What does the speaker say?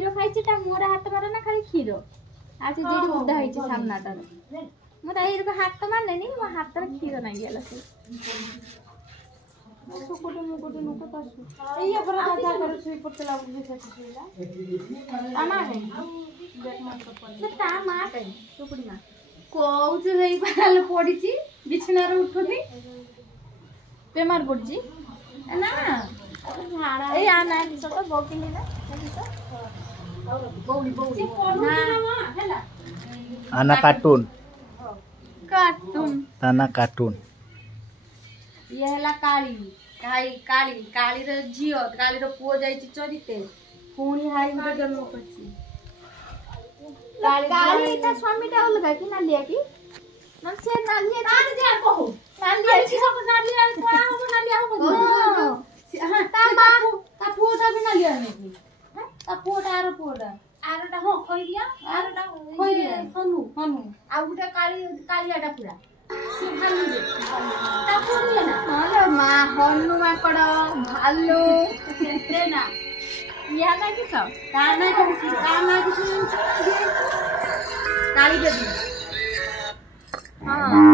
କ୍ଷୀର ଖାଇଛି ତା ମୁହଁରେ ହାତ ମାର ନା ଖାଲି କ୍ଷୀର ଆଜି ଯେଠି ଉଦା ହେଇଛି ସାମ୍ନାଟାରେ ମୁଁ ତା ଏଇରକ ହାତ ମାନେନି ମୋ ହାତରେ କ୍ଷୀର ନାଗି ଗଲା ସେ ସୁକୁଟି ମୁକୁଟି ନୁକ ତାସୁ ଏଇ ଉପରେ ଦାଦା କର ସୁଇ ପଡତଲା ବୁଝି ସେଠି ସୁଇଲା ଆମା କାଇଁ ଦେख ମା ତ ତା ମା କାଇଁ ସୁକୁଟି ମା କୋଉଛୁ ହେଇ ପାଲ ପଡିଛି ବିଛଣାରେ ଉଠୁନି ବେମାର ପଡିଛି ନା ଏଇ ଆନା ସତ ବକିଲି ନା ବଉଳି ବଉଳି ନା ହେଲା आना कार्टून कार्टून ताना कार्टून ये हला काली काली काली रे झियो काली रो पुओ जाईची चरिते पुणी हाई गुटे जन्म करची काली ता स्वामी ता अलगा कि नालिया की मन से नालिया कान जे कहू नालिया छी सब नालिया कोआ हो नालिया हो हां ता मा ता पुओ ता भी नालिया नहीं ता पुओ ता आरो पुओ ता आरोटा हो कहि दिया आरोटा कहि दिया हनु हनु आ गुटे कालियाटा पूरा से भालू जे ता पुओ दिया ना हां लो मा हनु माकड़ भालू ते ना या ना कि सब काना कि काली देवी हां